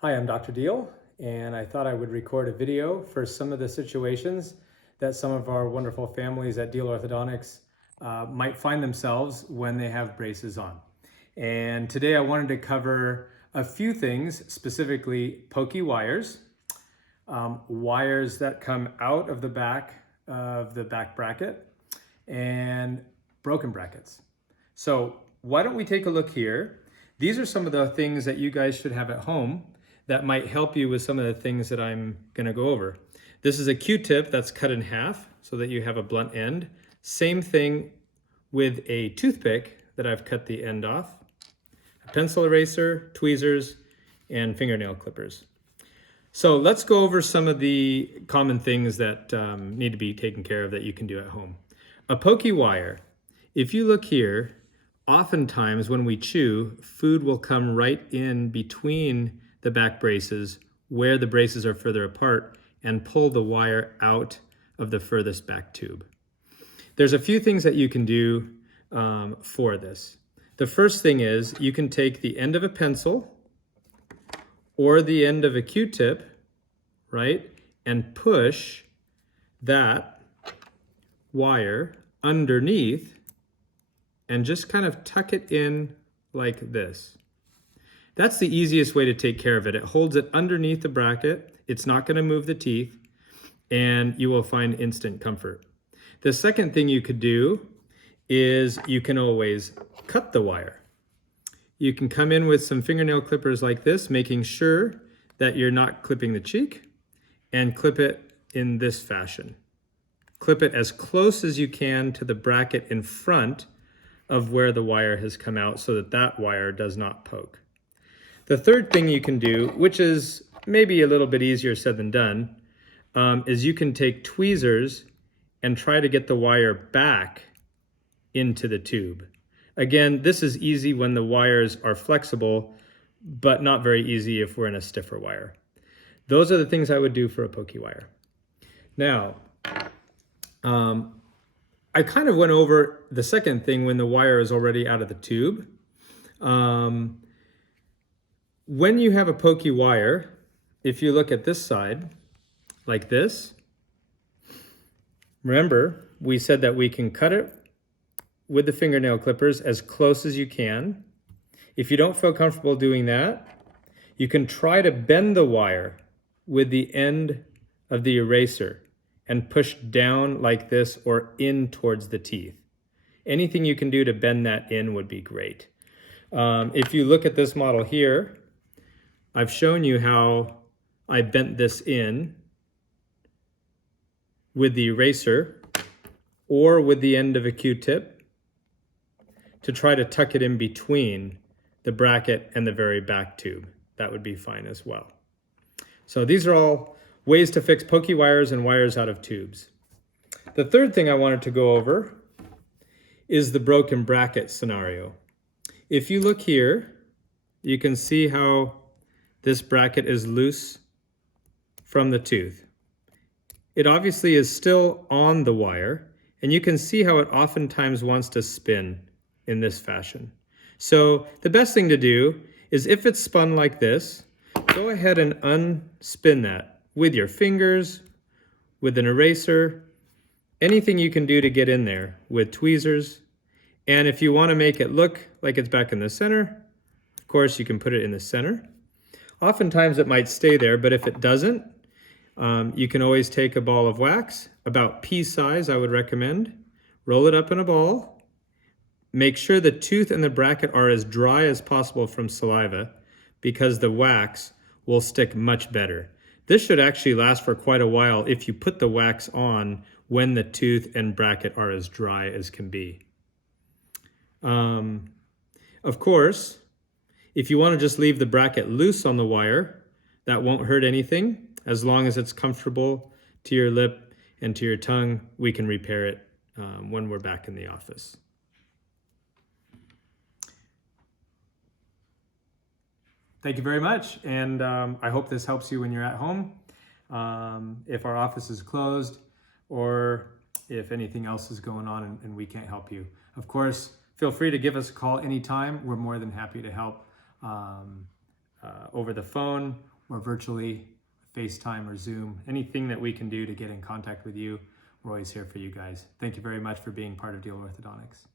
Hi, I'm Dr. Diehl, and I thought I would record a video for some of the situations that some of our wonderful families at Diehl Orthodontics might find themselves when they have braces on. And today I wanted to cover a few things, specifically pokey wires, wires that come out of the back bracket, and broken brackets. So why don't we take a look here? These are some of the things that you guys should have at home that might help you with some of the things that I'm gonna go over. This is a Q-tip that's cut in half so that you have a blunt end. Same thing with a toothpick that I've cut the end off, a pencil eraser, tweezers, and fingernail clippers. So let's go over some of the common things that need to be taken care of that you can do at home. A pokey wire. If you look here, oftentimes when we chew, food will come right in between the back braces where the braces are further apart and pull the wire out of the furthest back tube. There's a few things that you can do for this. The first thing is you can take the end of a pencil or the end of a Q-tip, right, and push that wire underneath and just kind of tuck it in like this. That's the easiest way to take care of it. It holds it underneath the bracket. It's not going to move the teeth, and you will find instant comfort. The second thing you could do is you can always cut the wire. You can come in with some fingernail clippers like this, making sure that you're not clipping the cheek, and clip it in this fashion. Clip it as close as you can to the bracket in front of where the wire has come out so that that wire does not poke. The third thing you can do, which is maybe a little bit easier said than done, is you can take tweezers and try to get the wire back into the tube. Again, this is easy when the wires are flexible, but not very easy if we're in a stiffer wire. Those are the things I would do for a pokey wire. Now, I kind of went over the second thing when the wire is already out of the tube. When you have a pokey wire, if you look at this side, like this, remember, we said that we can cut it with the fingernail clippers as close as you can. If you don't feel comfortable doing that, you can try to bend the wire with the end of the eraser and push down like this or in towards the teeth. Anything you can do to bend that in would be great. If you look at this model here, I've shown you how I bent this in with the eraser or with the end of a Q-tip to try to tuck it in between the bracket and the very back tube. That would be fine as well. So these are all ways to fix pokey wires and wires out of tubes. The third thing I wanted to go over is the broken bracket scenario. If you look here, you can see how this bracket is loose from the tooth. It obviously is still on the wire, and you can see how it oftentimes wants to spin in this fashion. So the best thing to do is if it's spun like this, go ahead and unspin that with your fingers, with an eraser, anything you can do to get in there with tweezers. And if you want to make it look like it's back in the center, of course you can put it in the center. Oftentimes it might stay there, but if it doesn't, you can always take a ball of wax, about pea size I would recommend, roll it up in a ball, make sure the tooth and the bracket are as dry as possible from saliva because the wax will stick much better. This should actually last for quite a while if you put the wax on when the tooth and bracket are as dry as can be. Of course, if you want to just leave the bracket loose on the wire, that won't hurt anything. As long as it's comfortable to your lip and to your tongue, we can repair it when we're back in the office. Thank you very much, and I hope this helps you when you're at home. If our office is closed or if anything else is going on and we can't help you. Of course, feel free to give us a call anytime. We're more than happy to help. over the phone or virtually, FaceTime or Zoom, anything that we can do to get in contact with you, we're always here for you guys. Thank you very much for being part of Diehl Orthodontics.